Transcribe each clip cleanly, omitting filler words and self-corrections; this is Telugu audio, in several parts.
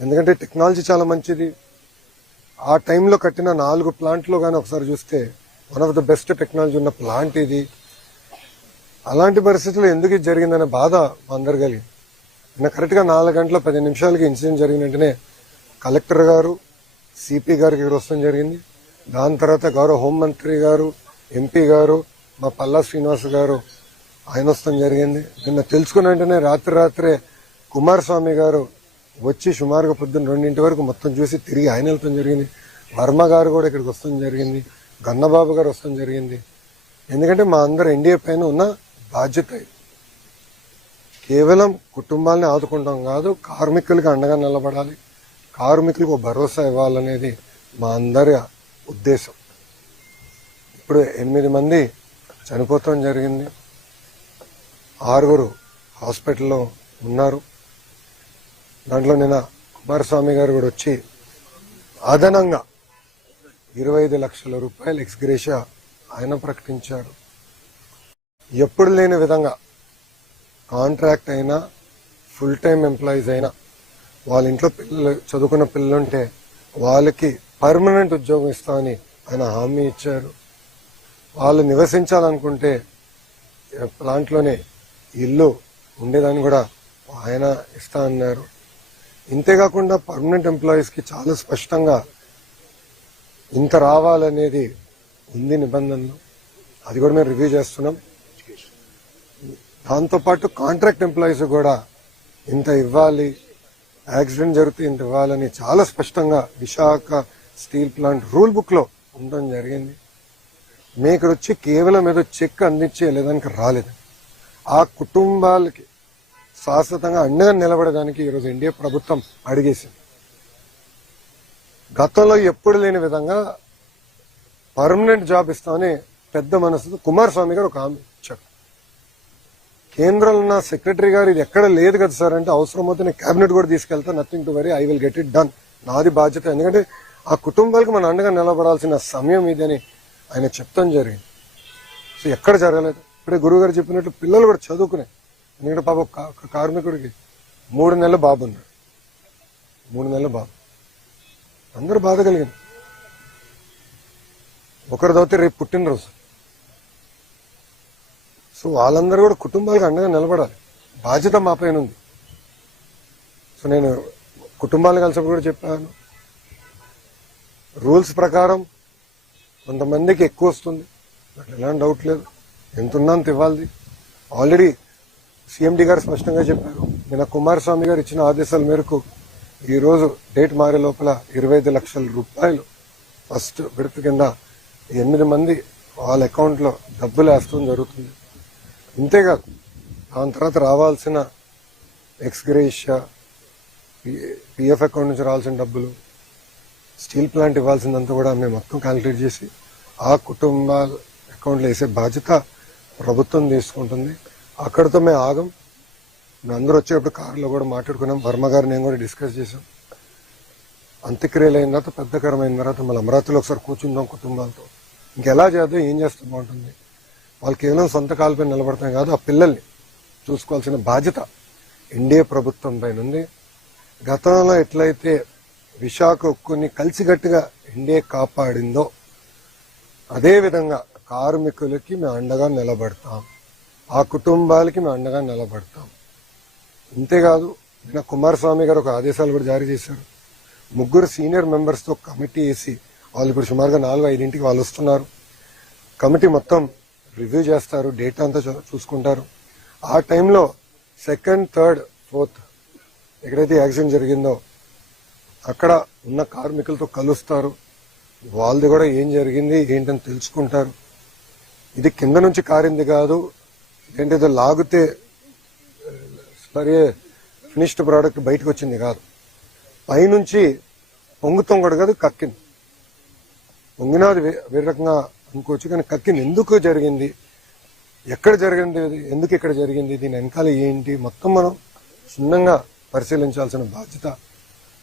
ఎందుకంటే టెక్నాలజీ చాలా మంచిది. ఆ టైంలో కట్టిన 4 ప్లాంట్లో కానీ ఒకసారి చూస్తే one of the best technology ఉన్న ప్లాంట్ ఇది. అలాంటి పరిస్థితుల్లో ఎందుకు ఇది జరిగిందనే బాధ మా అందరు కలిగింది. నిన్న కరెక్ట్గా 4 గంటల 10 నిమిషాలకి ఇన్సిడెంట్ జరిగిన వెంటనే కలెక్టర్ గారు, సిపి గారికి ఇక్కడ వస్తాం జరిగింది. దాని తర్వాత గౌరవ హోంమంత్రి గారు, ఎంపీ గారు, మా పల్లా శ్రీనివాస్ గారు ఆయన వస్తాం జరిగింది. నిన్న తెలుసుకున్న వెంటనే రాత్రే కుమారస్వామి గారు వచ్చి సుమారుగా పొద్దున్న 2 వరకు మొత్తం చూసి తిరిగి ఆయన వెళ్తాం జరిగింది. వర్మ గారు కూడా ఇక్కడికి వస్తాం జరిగింది. గన్నబాబు గారు వస్తాం జరిగింది. ఎందుకంటే మా అందరు ఎన్డీఏ పైన ఉన్న బాధ్యత కేవలం కుటుంబాలని ఆదుకుంటాం కాదు, కార్మికులకి అండగా నిలబడాలి, కార్మికులకు భరోసా ఇవ్వాలనేది మా అందరి ఉద్దేశం. ఇప్పుడు 8 మంది చనిపోతాం జరిగింది, 6 హాస్పిటల్లో ఉన్నారు. దాంట్లో నిన్న కుమారస్వామి గారు కూడా వచ్చి అదనంగా 25 లక్షల రూపాయలు ఎక్స్గ్రేషియా ఆయన ప్రకటించారు. ఎప్పుడు లేని విధంగా కాంట్రాక్ట్ అయినా ఫుల్ టైం ఎంప్లాయీస్ అయినా వాళ్ళ ఇంట్లో పిల్లలు చదువుకున్న పిల్లలుంటే వాళ్ళకి పర్మనెంట్ ఉద్యోగం ఇస్తామని ఆయన హామీ ఇచ్చారు. వాళ్ళు నివసించాలనుకుంటే ప్లాంట్లోనే ఇల్లు ఉండేదాన్ని కూడా ఆయన ఇస్తా అన్నారు. ఇంతేకాకుండా పర్మనెంట్ ఎంప్లాయీస్కి చాలా స్పష్టంగా ఇంత రావాలనేది ఉంది నిబంధనలు. అది కూడా మేము రివ్యూ చేస్తున్నాం. దాంతోపాటు కాంట్రాక్ట్ ఎంప్లాయీస్ కూడా ఇంత ఇవ్వాలి, యాక్సిడెంట్ జరిగితే ఇంత ఇవ్వాలని చాలా స్పష్టంగా Visakha steel plant rule book లో ఉండడం జరిగింది. మేము ఇక్కడ వచ్చి కేవలం ఏదో చెక్ అందించే లేదానికి రాలేదు. ఆ కుటుంబాలకి శాశ్వతంగా అండగా నిలబడడానికి ఈరోజు ఎన్డీఏ ప్రభుత్వం అడిగేసింది. గతంలో ఎప్పుడు లేని విధంగా పర్మనెంట్ జాబ్ ఇస్తామని పెద్ద మనసుతో కుమారస్వామి గారు ఒక హామీ ఇచ్చారు. కేంద్రంలో ఉన్న సెక్రటరీ గారు ఇది ఎక్కడ లేదు కదా సార్ అంటే, అవసరం అవుతే నేను కేబినెట్ కూడా తీసుకెళ్తా, nothing to worry, I will get it done, నాది బాధ్యత. ఎందుకంటే ఆ కుటుంబాలకు మన అండగా నిలబడాల్సిన సమయం ఇదని ఆయన చెప్తాం జరిగింది. సో ఎక్కడ జరగలేదు. ఇప్పుడే గురువు గారు చెప్పినట్టు పిల్లలు కూడా చదువుకునే, ఎందుకంటే పాప కార్మికుడికి 3 నెలల బాబు ఉన్నాడు. 3 నెలల బాబు, అందరూ బాధ కలిగింది. ఒకరు దౌతే రేపు పుట్టినరోజు. సో వాళ్ళందరూ కూడా కుటుంబాలకు అండగా నిలబడాలి, బాధ్యత మా పైన ఉంది. సో నేను కుటుంబాలను కలిసినప్పుడు కూడా చెప్పాను, రూల్స్ ప్రకారం కొంతమందికి ఎక్కువ వస్తుంది, అట్లా ఎలాంటి డౌట్ లేదు, ఎంత ఉన్నా అంత ఇవ్వాలి. ఆల్రెడీ సీఎండీ గారు స్పష్టంగా చెప్పారు. నిన్న కుమారస్వామి గారు ఇచ్చిన ఆదేశాల మేరకు ఈరోజు డేట్ మారే లోపల 25 లక్షల రూపాయలు ఫస్ట్ విడత కింద 8 మంది వాళ్ళ అకౌంట్లో డబ్బులు వేస్తూ జరుగుతుంది. ఇంతేకాదు దాని తర్వాత రావాల్సిన ఎక్స్గ్రేషియా, పిఎఫ్ అకౌంట్ నుంచి రావాల్సిన డబ్బులు, స్టీల్ ప్లాంట్ ఇవ్వాల్సిందంతా కూడా మేము మొత్తం క్యాలిక్యులేట్ చేసి ఆ కుటుంబాల అకౌంట్లో వేసే బాధ్యత ప్రభుత్వం తీసుకుంటుంది. అక్కడితో మేము ఆగం. మేము అందరూ వచ్చేటప్పుడు కారులో కూడా మాట్లాడుకున్నాం. వర్మ గారు నేను కూడా డిస్కస్ చేసాం. అంత్యక్రియలు అయిన తర్వాత పెద్దకరమైన తర్వాత మళ్ళీ అమరావతిలో ఒకసారి కూర్చుందాం కుటుంబాలతో, ఇంకెలా చేద్దాం, ఏం చేస్తే బాగుంటుంది. వాళ్ళు కేవలం సొంత కాళ్ళపై నిలబడతాం కాదు, ఆ పిల్లల్ని చూసుకోవాల్సిన బాధ్యత ఎన్డీఏ ప్రభుత్వం పైన ఉంది. గతంలో ఎట్లయితే విశాఖ ఉక్కుని కలిసికట్టుగా ఎన్డీఏ కాపాడిందో అదేవిధంగా కార్మికులకి మేము అండగా నిలబడతాం, ఆ కుటుంబాలకి మేము అండగా నిలబడతాం. ఇంతేకాదు నిన్న కుమారస్వామి గారు ఒక ఆదేశాలు కూడా జారీ చేశారు. 3 సీనియర్ మెంబర్స్తో కమిటీ వేసి వాళ్ళు ఇప్పుడు సుమారుగా 4-5 వాళ్ళు వస్తున్నారు. కమిటీ మొత్తం రివ్యూ చేస్తారు, డేటా అంతా చూసుకుంటారు. ఆ టైంలో 2nd, 3rd, 4th ఎక్కడైతే యాక్సిడెంట్ జరిగిందో అక్కడ ఉన్న కార్మికులతో కలుస్తారు. వాళ్ళది కూడా ఏం జరిగింది ఏంటని తెలుసుకుంటారు. ఇది కింద నుంచి కారింది కాదు, ఏంటేదో లాగితే ఫినిష్డ్ ప్రోడక్ట్ బయటకు వచ్చింది కాదు, పైనుంచి పొంగుతాం కూడా కాదు, కక్కింది. పొంగినది వేరే రకంగా అనుకోవచ్చు, కానీ కక్కింది. ఎందుకు జరిగింది, ఎక్కడ జరిగింది, ఎందుకు ఇక్కడ జరిగింది, దీని వెనకాల ఏంటి, మొత్తం మనం క్షుణ్ణంగా పరిశీలించాల్సిన బాధ్యత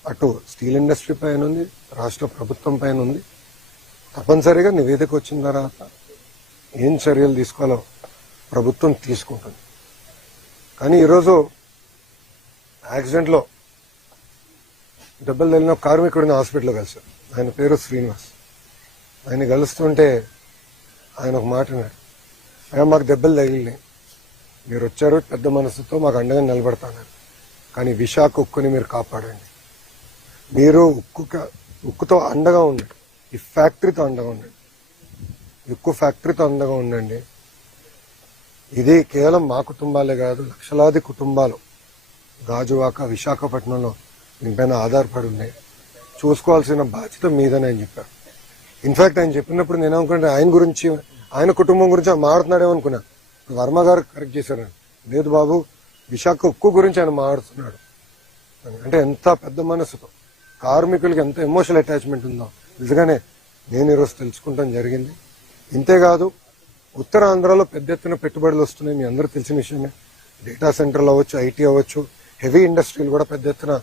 అటు స్టీల్ ఇండస్ట్రీ పైన ఉంది, రాష్ట్ర ప్రభుత్వం పైన ఉంది. తప్పనిసరిగా నివేదిక వచ్చిన తర్వాత ఏం చర్యలు తీసుకోవాలో ప్రభుత్వం తీసుకుంటుంది. కానీ ఈరోజు యాక్సిడెంట్లో దెబ్బలు తగిలిన ఒక కార్మికుడిని హాస్పిటల్లో కలిశారు. ఆయన పేరు శ్రీనివాస్. ఆయన కలుస్తుంటే ఆయన ఒక మాట అన్నాడు, అయ్యా మాకు దెబ్బలు తగిలినాయి, మీరు వచ్చారు పెద్ద మనసుతో మాకు అండగా నిలబడతాన్నారు, కానీ విశాఖ ఉక్కుని మీరు కాపాడండి. మీరు ఉక్కుతో అండగా ఉండండి, ఈ ఫ్యాక్టరీతో అండగా ఉండండి, ఉక్కు ఫ్యాక్టరీతో అండగా ఉండండి. ఇది కేవలం మా కుటుంబాలే కాదు, లక్షలాది కుటుంబాలు గాజువాక విశాఖపట్నంలో దీనిపైన ఆధారపడి ఉన్నాయి. చూసుకోవాల్సిన బాధ్యత మీదని ఆయన చెప్పారు. ఇన్ఫాక్ట్ ఆయన చెప్పినప్పుడు నేను అనుకుంటే ఆయన గురించి, ఆయన కుటుంబం గురించి ఆయన మాట్లాడుతున్నాడేమో అనుకున్నా. వర్మ గారు కరెక్ట్ చేశారు, లేదు బాబు విశాఖ ఉక్కు గురించి ఆయన మాట్లాడుతున్నాడు అంటే ఎంత పెద్ద మనసుతో, కార్మికులకి ఎంత ఎమోషనల్ అటాచ్మెంట్ ఉందో నిజంగానే నేను ఈరోజు తెలుసుకుంటాం జరిగింది. ఇంతేకాదు ఉత్తరాంధ్రలో పెద్ద ఎత్తున పెట్టుబడులు వస్తున్నాయి, మీ అందరూ తెలిసిన విషయమే. డేటా సెంటర్లు అవ్వచ్చు, ఐటీ అవ్వచ్చు, హెవీ ఇండస్ట్రీలు కూడా పెద్ద ఎత్తున